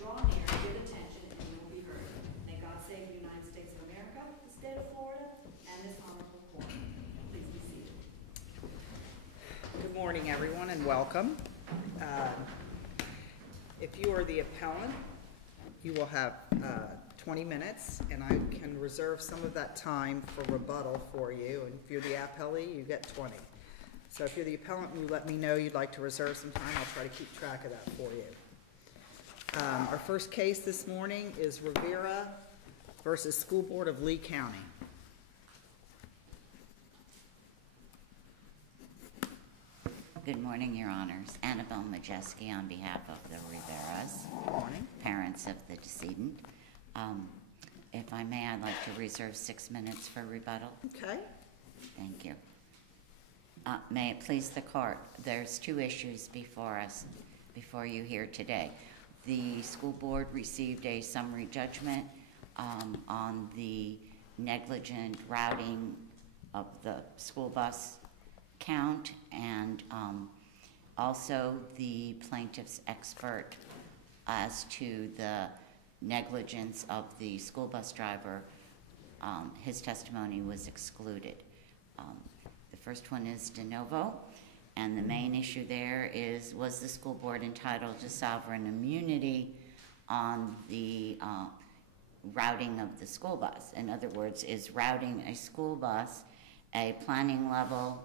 Draw near, give attention, and you will be heard. May God save the United States of America, the state of Florida, and this honorable court. Please be seated. Good morning, everyone, and welcome. If you are the appellant, you will have 20 minutes, and I can reserve some of that time for rebuttal for you. And if you're the appellee, you get 20. So if you're the appellant and you let me know you'd like to reserve some time, I'll try to keep track of that for you. Our first case this morning is Rivera versus School Board of Lee County. Good morning, Your Honors. Annabelle Maesi on behalf of the Riveras, Good morning. Parents of the decedent. If I may, I'd like to reserve 6 minutes for rebuttal. Okay. Thank you. May it please the court, there's two issues before you here today. The school board received a summary judgment on the negligent routing of the school bus count, and also the plaintiff's expert as to the negligence of the school bus driver. His testimony was excluded. The first one is de novo, and the main issue there is, was the school board entitled to sovereign immunity on the routing of the school bus? In other words, is routing a school bus a planning level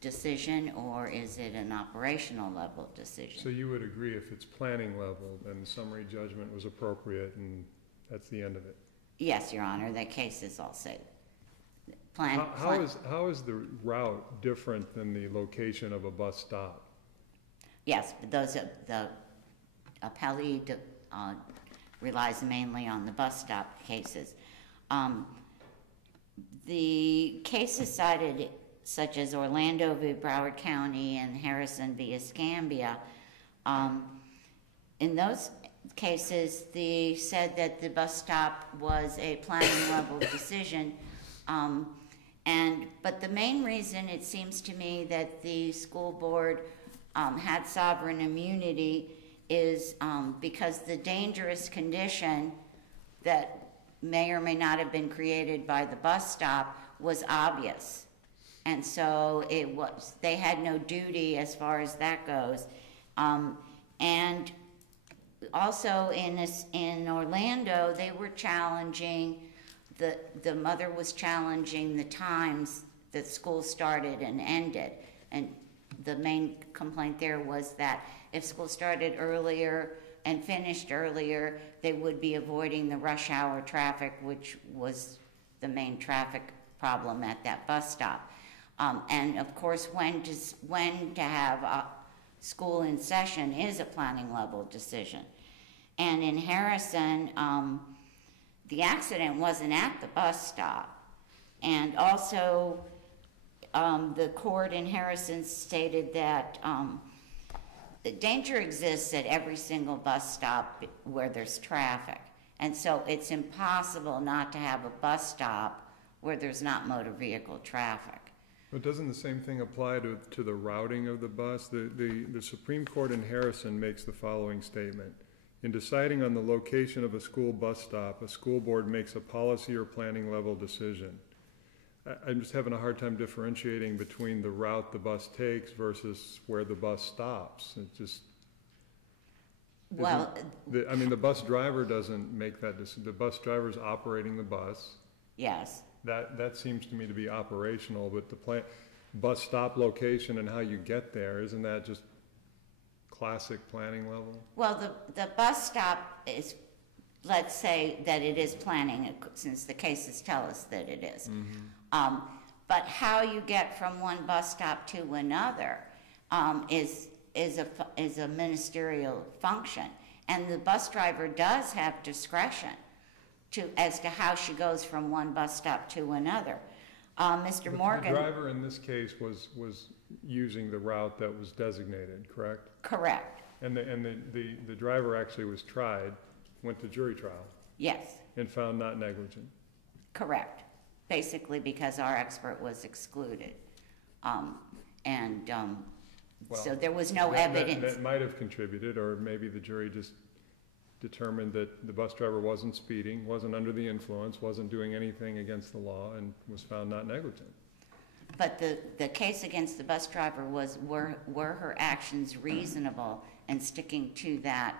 decision, or is it an operational level decision? So you would agree if it's planning level, then summary judgment was appropriate, and that's the end of it? Yes, Your Honor, that cases all say. How is the route different than the location of a bus stop? Yes, but the appellee relies mainly on the bus stop cases. The cases cited, such as Orlando v. Broward County and Harrison v. Escambia, in those cases, they said that the bus stop was a planning level decision. But the main reason it seems to me that the school board had sovereign immunity is because the dangerous condition that may or may not have been created by the bus stop was obvious. And so they had no duty as far as that goes. And also in Orlando, they were challenging, the mother was challenging the times that school started and ended. And the main complaint there was that if school started earlier and finished earlier, they would be avoiding the rush hour traffic, which was the main traffic problem at that bus stop. And of course, when to have school in session is a planning level decision. And in Harrison, the accident wasn't at the bus stop. And also, the court in Harrison stated that the danger exists at every single bus stop where there's traffic. And so it's impossible not to have a bus stop where there's not motor vehicle traffic. But doesn't the same thing apply to the routing of the bus? The Supreme Court in Harrison makes the following statement. In deciding on the location of a school bus stop, a school board makes a policy or planning level decision. I'm just having a hard time differentiating between the route the bus takes versus where the bus stops. It just... Well... the bus driver doesn't make that decision. The bus driver's operating the bus. Yes. That seems to me to be operational, but the bus stop location and how you get there, isn't that just classic planning level? Well, the bus stop is, let's say that it is planning, since the cases tell us that it is. Mm-hmm. But how you get from one bus stop to another is a ministerial function, and the bus driver does have discretion as to how she goes from one bus stop to another. Mr. Morgan... The driver in this case was using the route that was designated, correct? Correct. And the driver actually was tried, went to jury trial. Yes. And found not negligent. Correct. Basically because our expert was excluded. So there was no evidence. That might have contributed, or maybe the jury just determined that the bus driver wasn't speeding, wasn't under the influence, wasn't doing anything against the law, and was found not negligent. But the case against the bus driver was, were her actions reasonable and sticking to that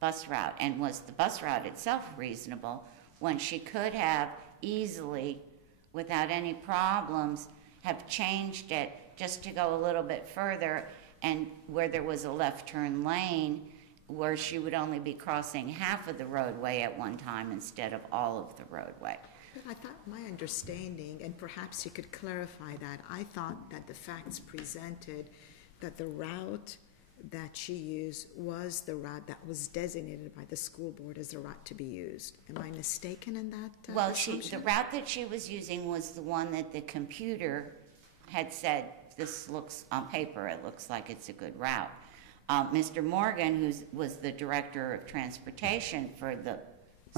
bus route? And was the bus route itself reasonable when she could have easily, without any problems, have changed it just to go a little bit further, and where there was a left turn lane where she would only be crossing half of the roadway at one time instead of all of the roadway? But I thought my understanding, and perhaps you could clarify that, I thought that the facts presented that the route that she used was the route that was designated by the school board as the route to be used. Am I mistaken in that Well, assumption? the route that she was using was the one that the computer had said, this looks, on paper, it looks like it's a good route. Mr. Morgan, who was the director of transportation for the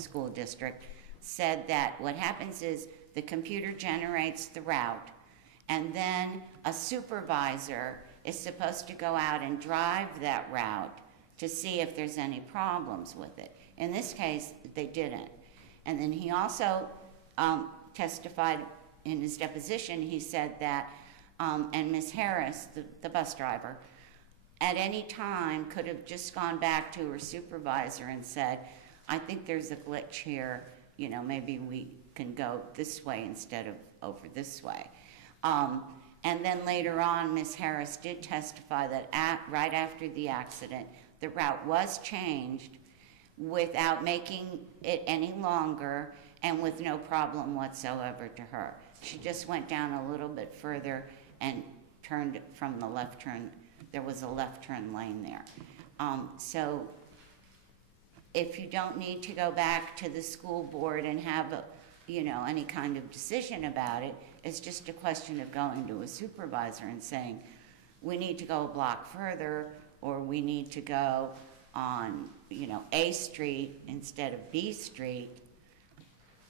school district, said that what happens is the computer generates the route, and then a supervisor is supposed to go out and drive that route to see if there's any problems with it. In this case, they didn't. And then he also testified in his deposition, he said that, and Ms. Harris, the bus driver, at any time could have just gone back to her supervisor and said, I think there's a glitch here, you know, maybe we can go this way instead of over this way. And then later on, Ms. Harris did testify that right after the accident, the route was changed without making it any longer and with no problem whatsoever to her. She just went down a little bit further and turned from the left turn. There was a left turn lane there. So if you don't need to go back to the school board and have a, you know, any kind of decision about it, it's just a question of going to a supervisor and saying, we need to go a block further, or we need to go on, you know, A Street instead of B Street.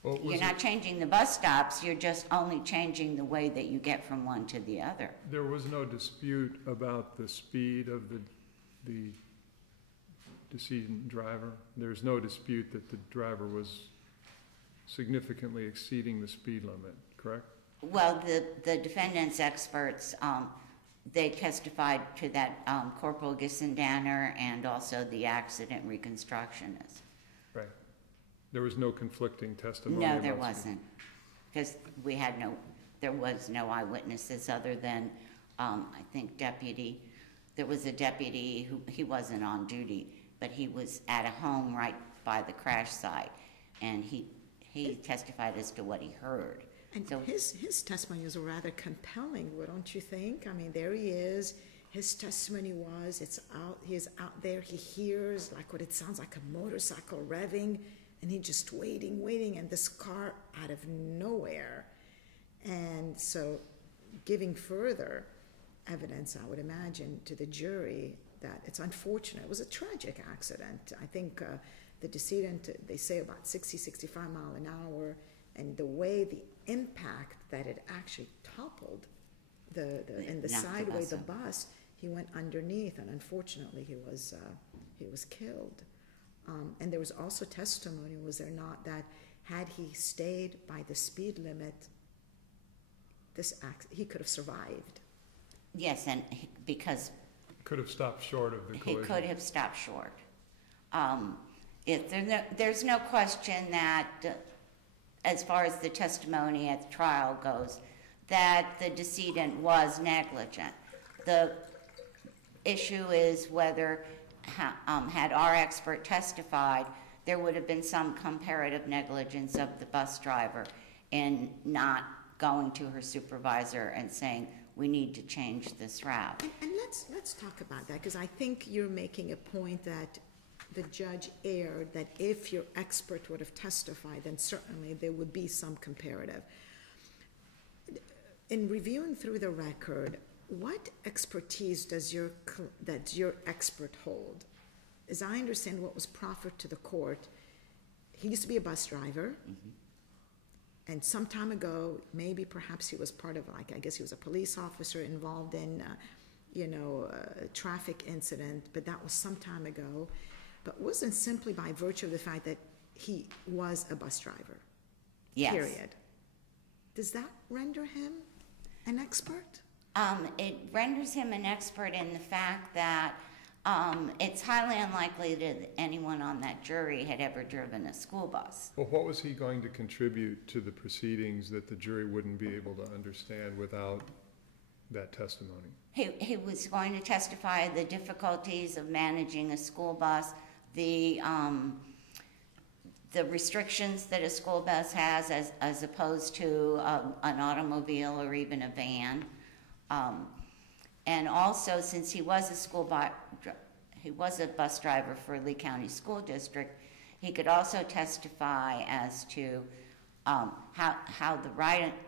Well, You're not changing the bus stops, you're just only changing the way that you get from one to the other. there was no dispute about the speed of the decedent driver. There's no dispute that the driver was significantly exceeding the speed limit, correct? Well, the defendant's experts, they testified to that, Corporal Gissendanner and also the accident reconstructionist. Right. There was no conflicting testimony? No, there about wasn't, because there was no eyewitnesses other than, I think there was a deputy who, he wasn't on duty, but he was at a home right by the crash site, and he testified as to what he heard. And So- his testimony was rather compelling, don't you think? I mean, there he is. His testimony was, he's out there, he hears like what it sounds like a motorcycle revving, and he's just waiting, and this car out of nowhere. And so giving further evidence, I would imagine, to the jury that it's unfortunate. It was a tragic accident. I think the decedent, they say about 60, 65 mile an hour, and the way the impact that it actually toppled in the knocked the sideway, bus the over. bus, he went underneath, and unfortunately he was killed. And there was also testimony, was there not, that had he stayed by the speed limit, he could have survived. Yes, and because Could have stopped short of the he collision. could have stopped short. There's no question that, as far as the testimony at the trial goes, that the decedent was negligent. The issue is whether, had our expert testified, there would have been some comparative negligence of the bus driver in not going to her supervisor and saying, we need to change this route. And let's talk about that, because I think you're making a point that the judge erred, that if your expert would have testified, then certainly there would be some comparative. In reviewing through the record, what expertise does your expert hold? As I understand what was proffered to the court, he used to be a bus driver. And some time ago, maybe perhaps he was part of, like, I guess he was a police officer involved in, a traffic incident, but that was some time ago. but wasn't simply by virtue of the fact that he was a bus driver. Yes. Period. Does that render him an expert? It renders him an expert in the fact that it's highly unlikely that anyone on that jury had ever driven a school bus. Well, what was he going to contribute to the proceedings that the jury wouldn't be able to understand without that testimony? He was going to testify the difficulties of managing a school bus, the restrictions that a school bus has as opposed to an automobile or even a van. And also, since he was a bus driver for Lee County School District, he could also testify as to how the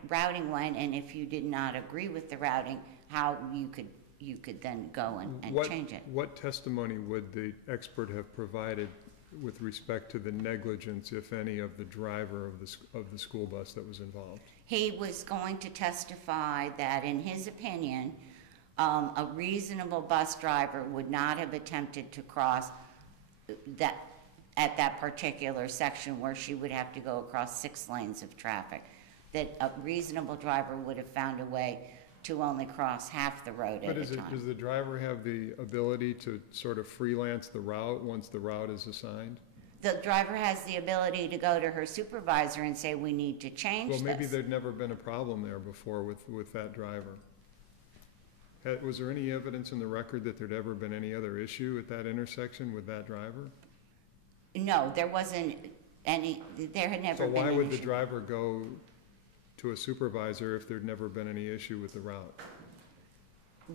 routing went, and if you did not agree with the routing, how you could then go and change it. What testimony would the expert have provided with respect to the negligence, if any, of the driver of the school bus that was involved? He was going to testify that, in his opinion, a reasonable bus driver would not have attempted to cross that at that particular section where she would have to go across 6 lanes of traffic. That a reasonable driver would have found a way to only cross half the road at a time. Does the driver have the ability to sort of freelance the route once the route is assigned? The driver has the ability to go to her supervisor and say, we need to change this. Well, maybe there'd never been a problem there before with that driver. Was there any evidence in the record that there'd ever been any other issue at that intersection with that driver? No, there wasn't any, there had never been an issue. So why would the driver go to a supervisor if there'd never been any issue with the route?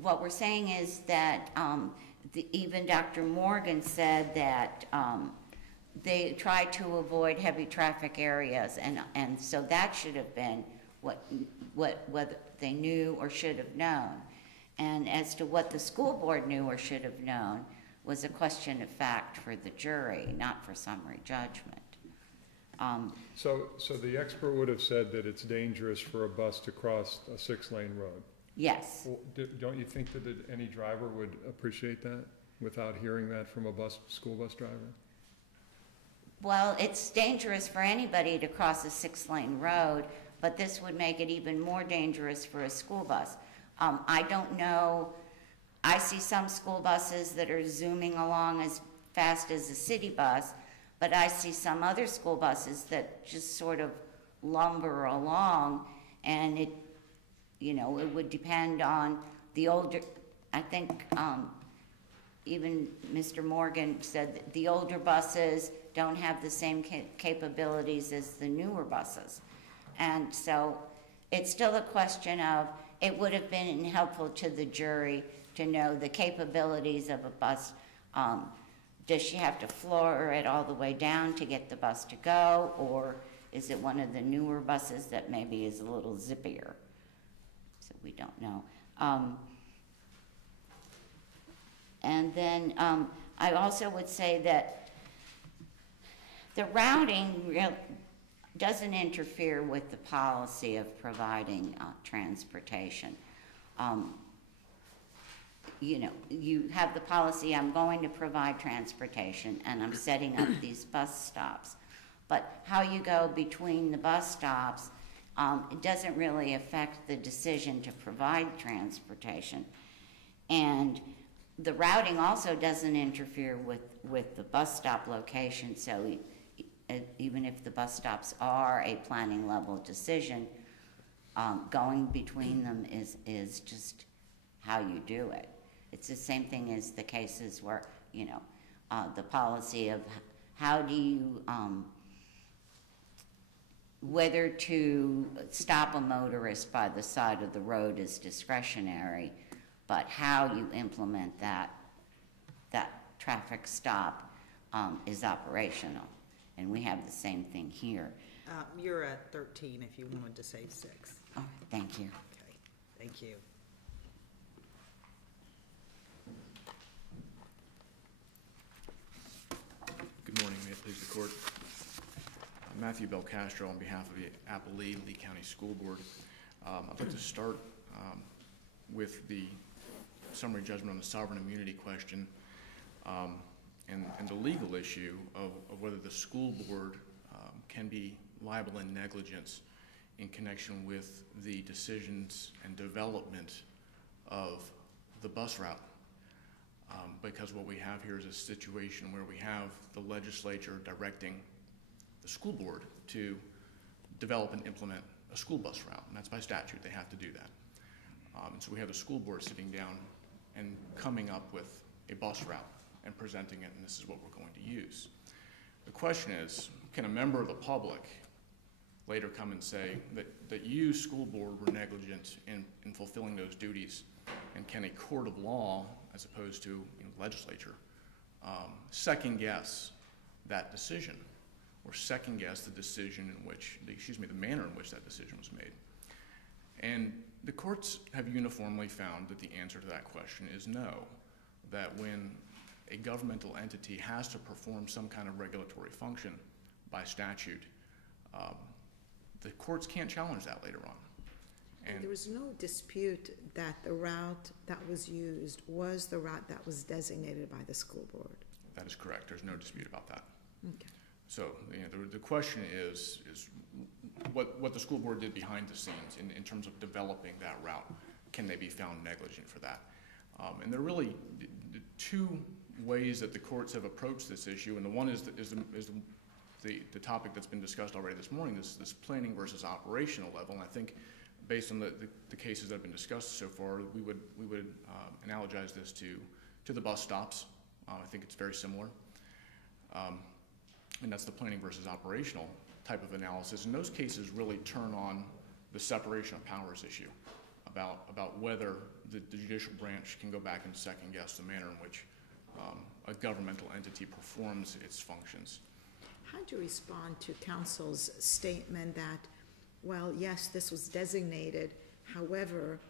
What we're saying is that even Dr. Morgan said that they tried to avoid heavy traffic areas, and so that should have been what they knew or should have known. And as to what the school board knew or should have known was a question of fact for the jury, not for summary judgment. So the expert would have said that it's dangerous for a bus to cross a 6-lane road? Yes. Well, don't you think that any driver would appreciate that without hearing that from a school bus driver? Well, it's dangerous for anybody to cross a 6-lane road, but this would make it even more dangerous for a school bus. I don't know, I see some school buses that are zooming along as fast as a city bus, but I see some other school buses that just sort of lumber along, and it would depend on the older, I think even Mr. Morgan said that the older buses don't have the same capabilities as the newer buses. And so it's still a question of, it would have been helpful to the jury to know the capabilities of a bus. Does she have to floor it all the way down to get the bus to go, or is it one of the newer buses that maybe is a little zippier? So we don't know. And then I also would say that the routing doesn't interfere with the policy of providing transportation. You have the policy, I'm going to provide transportation, and I'm setting up these bus stops. But how you go between the bus stops, it doesn't really affect the decision to provide transportation. And the routing also doesn't interfere with the bus stop location, so even if the bus stops are a planning level decision, going between them is just how you do it. It's the same thing as the cases where, the policy of how do you, whether to stop a motorist by the side of the road is discretionary, but how you implement that traffic stop is operational. And we have the same thing here. You're at 13 if you wanted to say 6. Oh, thank you. Okay, thank you. Good morning, may it please the court. Matthew Belcastro on behalf of the Appellant Lee County School Board. I'd like to start with the summary judgment on the sovereign immunity question. and the legal issue of whether the school board can be liable in negligence in connection with the decisions and development of the bus route. Because what we have here is a situation where we have the legislature directing the school board to develop and implement a school bus route, and that's by statute, they have to do that. And so we have the school board sitting down and coming up with a bus route and presenting it, and this is what we're going to use. The question is, can a member of the public later come and say that you, school board, were negligent in fulfilling those duties, and can a court of law, as opposed to legislature, second guess that decision, or second guess the decision in which, the manner in which that decision was made? And the courts have uniformly found that the answer to that question is no, that when a governmental entity has to perform some kind of regulatory function by statute, the courts can't challenge that later on. And there was no dispute that the route that was used was the route that was designated by the school board. That is correct. There's no dispute about that. Okay. So the question is what the school board did behind the scenes in terms of developing that route. Can they be found negligent for that? And there are really two ways that the courts have approached this issue, and the one is the topic that's been discussed already this morning, this planning versus operational level. And I think based on the cases that have been discussed so far, we would analogize this to the bus stops. I think it's very similar. And that's the planning versus operational type of analysis. And those cases really turn on the separation of powers issue about whether the judicial branch can go back and second guess the manner in which a governmental entity performs its functions. How do you respond to counsel's statement that, well, yes, this was designated, however,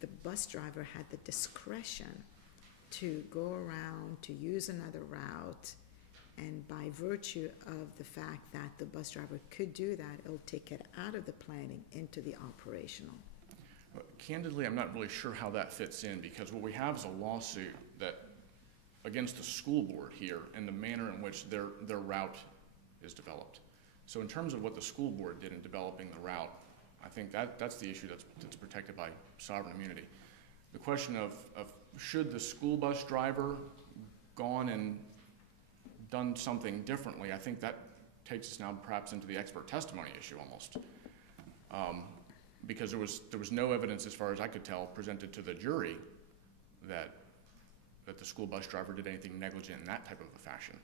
the bus driver had the discretion to go around, to use another route, and by virtue of the fact that the bus driver could do that, it'll take it out of the planning into the operational? Candidly, I'm not really sure how that fits in, because what we have is a lawsuit that against the school board here and the manner in which their route is developed. So in terms of what the school board did in developing the route, I think that's the issue that's protected by sovereign immunity. The question of should the school bus driver gone and done something differently, I think that takes us now perhaps into the expert testimony issue almost. Because there was no evidence, as far as I could tell, presented to the jury that the school bus driver did anything negligent in that type of a fashion.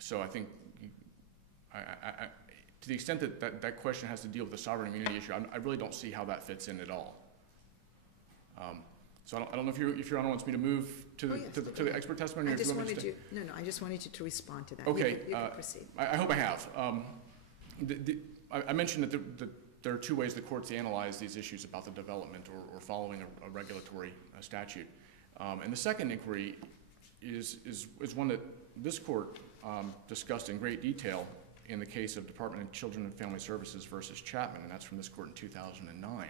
So I think, to the extent that question has to deal with the sovereign immunity issue, I really don't see how that fits in at all. So I don't know if Your Honor wants me to move to the expert testimony. I just wanted you, no, I just wanted you to respond to that. Okay. You can proceed. I hope I have. I mentioned that there are two ways the courts analyze these issues about the development or following a regulatory statute. And the second inquiry is one that this court discussed in great detail in the case of Department of Children and Family Services versus Chapman, and that's from this court in 2009.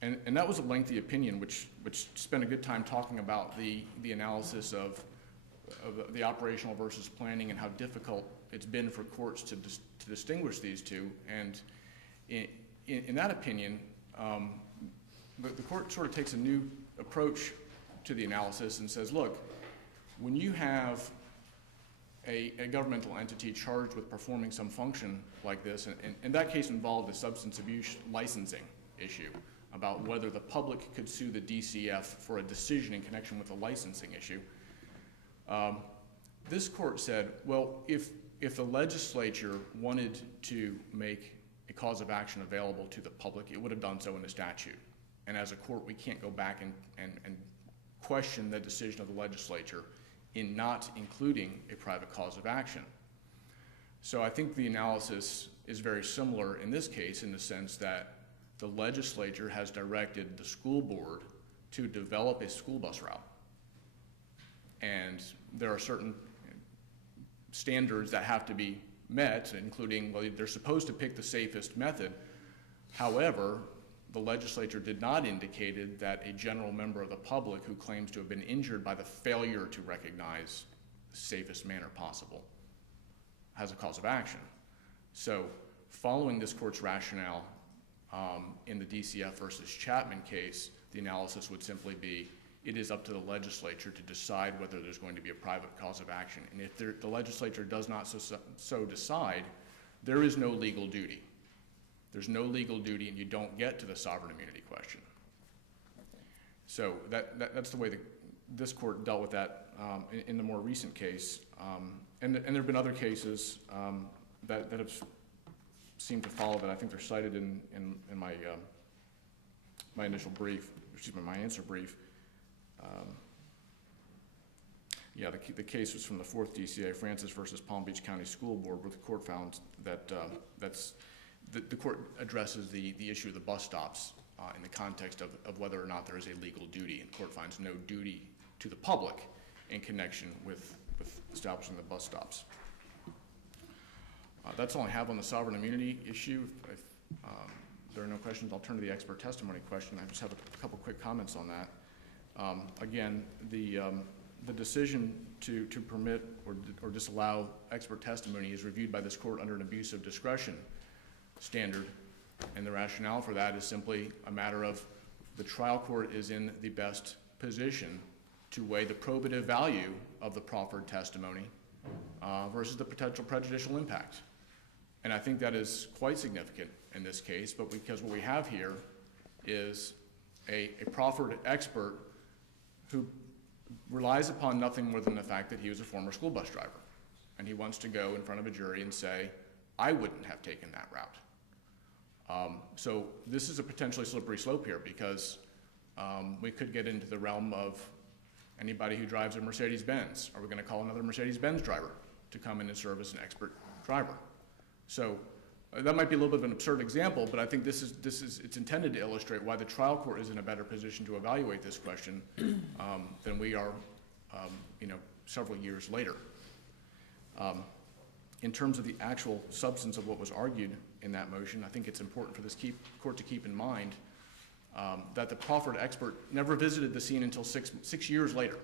And that was a lengthy opinion which spent a good time talking about the analysis of the operational versus planning and how difficult it's been for courts to distinguish these two. And in that opinion, the court sort of takes a new approach to the analysis and says, look, when you have a governmental entity charged with performing some function like this, and that case involved a substance abuse licensing issue about whether the public could sue the DCF for a decision in connection with a licensing issue. This court said, well, if the legislature wanted to make a cause of action available to the public, it would have done so in the statute. And as a court, we can't go back and question the decision of the legislature in not including a private cause of action. So I think the analysis is very similar in this case in the sense that the legislature has directed the school board to develop a school bus route. And there are certain standards that have to be met, including, well, they're supposed to pick the safest method. However, the legislature did not indicate that a general member of the public who claims to have been injured by the failure to recognize the safest manner possible has a cause of action. So following this court's rationale in the DCF versus Chapman case, the analysis would simply be, it is up to the legislature to decide whether there's going to be a private cause of action. And if the legislature does not so decide, there is no legal duty. There's no legal duty, and you don't get to the sovereign immunity question. So that's the way this court dealt with that in the more recent case. And there have been other cases that have seemed to follow that. I think they're cited in my my initial brief, my answer brief. Yeah, the case was from the 4th DCA, Francis versus Palm Beach County School Board, where the court found that the court addresses the issue of the bus stops in the context of whether or not there is a legal duty, and the court finds no duty to the public in connection with establishing the bus stops. That's all I have on the sovereign immunity issue. If there are no questions, I'll turn to the expert testimony question. I just have a couple quick comments on that. Again, the decision to permit or disallow expert testimony is reviewed by this court under an abuse of discretion standard, and the rationale for that is simply a matter of the trial court is in the best position to weigh the probative value of the proffered testimony versus the potential prejudicial impact. And I think that is quite significant in this case, but because what we have here is a proffered expert who relies upon nothing more than the fact that he was a former school bus driver, and he wants to go in front of a jury and say, I wouldn't have taken that route. So this is a potentially slippery slope here, because we could get into the realm of anybody who drives a Mercedes-Benz. Are we going to call another Mercedes-Benz driver to come in and serve as an expert driver? So that might be a little bit of an absurd example, but I think it's intended to illustrate why the trial court is in a better position to evaluate this question than we are, several years later. In terms of the actual substance of what was argued in that motion, I think it's important for this court to keep in mind that the proffered expert never visited the scene until six years later.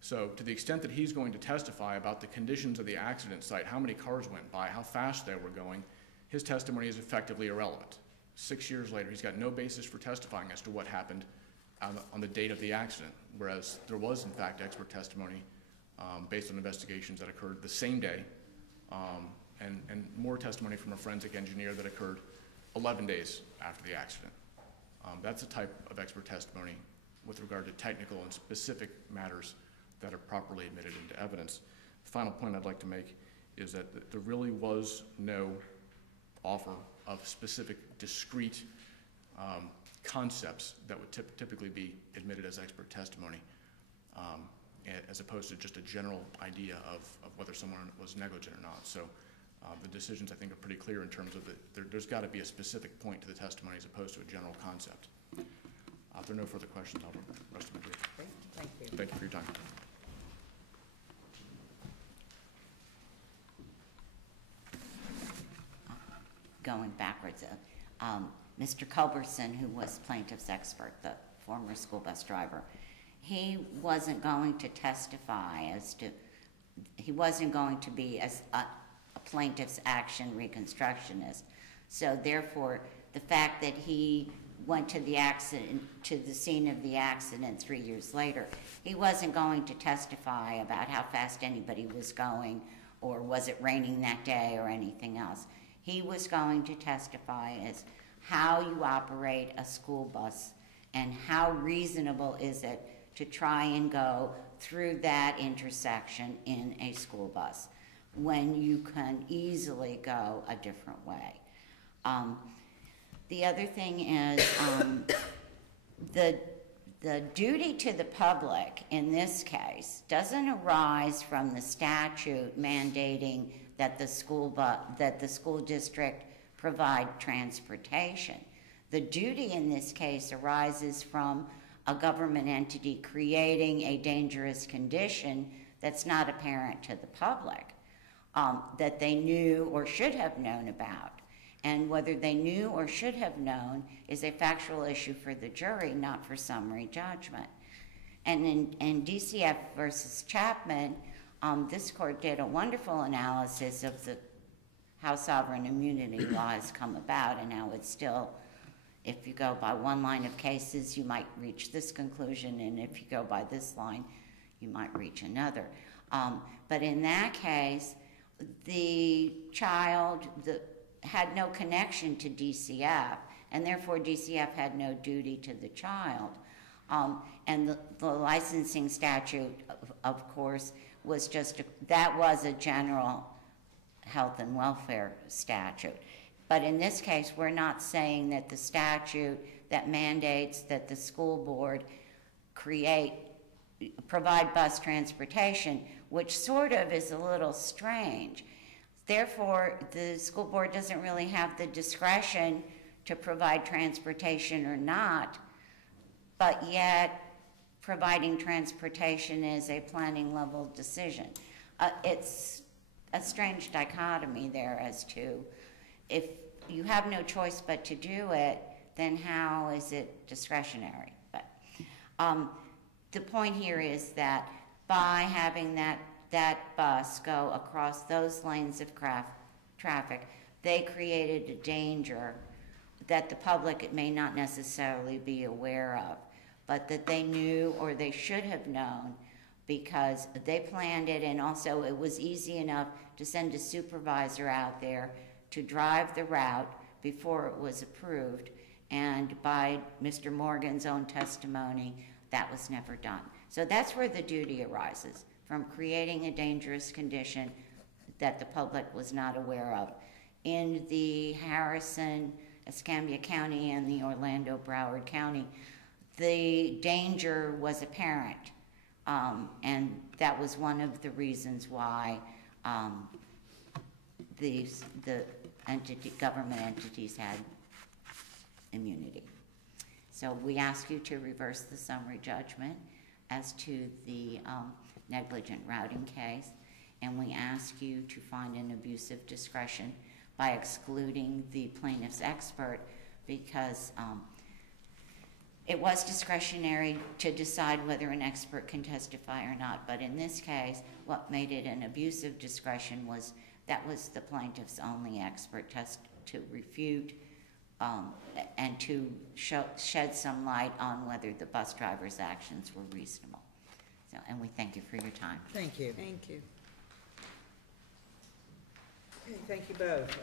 So to the extent that he's going to testify about the conditions of the accident site, how many cars went by, how fast they were going, his testimony is effectively irrelevant. 6 years later, he's got no basis for testifying as to what happened on the date of the accident, whereas there was, in fact, expert testimony based on investigations that occurred the same day, and more testimony from a forensic engineer that occurred 11 days after the accident. That's a type of expert testimony with regard to technical and specific matters that are properly admitted into evidence. The final point I'd like to make is that there really was no offer of specific, discrete concepts that would typically be admitted as expert testimony, as opposed to just a general idea of whether someone was negligent or not. So the decisions, I think, are pretty clear in terms of there's got to be a specific point to the testimony as opposed to a general concept. If there are no further questions, I'll rest of my brief. Okay, thank you. Thank you for your time. Going backwards, Mr. Culberson, who was plaintiff's expert, the former school bus driver, he wasn't going to testify he wasn't going to be as a plaintiff's action reconstructionist. So therefore, the fact that he went to the scene of the accident 3 years later, he wasn't going to testify about how fast anybody was going or was it raining that day or anything else. He was going to testify as how you operate a school bus and how reasonable is it to try and go through that intersection in a school bus when you can easily go a different way. The other thing is the duty to the public in this case doesn't arise from the statute mandating that the school district provide transportation. The duty in this case arises from a government entity creating a dangerous condition that's not apparent to the public, that they knew or should have known about. And whether they knew or should have known is a factual issue for the jury, not for summary judgment. And in DCF versus Chapman, this court did a wonderful analysis of how sovereign immunity law has come about and how it's still, if you go by one line of cases, you might reach this conclusion, and if you go by this line, you might reach another. But in that case, the child had no connection to DCF, and therefore DCF had no duty to the child. And the licensing statute, of course, was that was a general health and welfare statute. But in this case, we're not saying that the statute that mandates that the school board provide bus transportation, which sort of is a little strange. Therefore, the school board doesn't really have the discretion to provide transportation or not, but yet providing transportation is a planning level decision. It's a strange dichotomy there as to, if you have no choice but to do it, then how is it discretionary? But the point here is that by having that bus go across those lanes of traffic, they created a danger that the public may not necessarily be aware of, but that they knew or they should have known because they planned it, and also it was easy enough to send a supervisor out there to drive the route before it was approved, and by Mr. Morgan's own testimony, that was never done. So that's where the duty arises, from creating a dangerous condition that the public was not aware of. In the Harrison, Escambia County, and the Orlando, Broward County, the danger was apparent, and that was one of the reasons why the government entities had immunity. So we ask you to reverse the summary judgment as to the negligent routing case, and we ask you to find an abuse of discretion by excluding the plaintiff's expert, because it was discretionary to decide whether an expert can testify or not. But in this case, what made it an abuse of discretion was that was the plaintiff's only expert test to refute and to shed some light on whether the bus driver's actions were reasonable. So, and we thank you for your time. Thank you. Thank you. Okay, thank you both.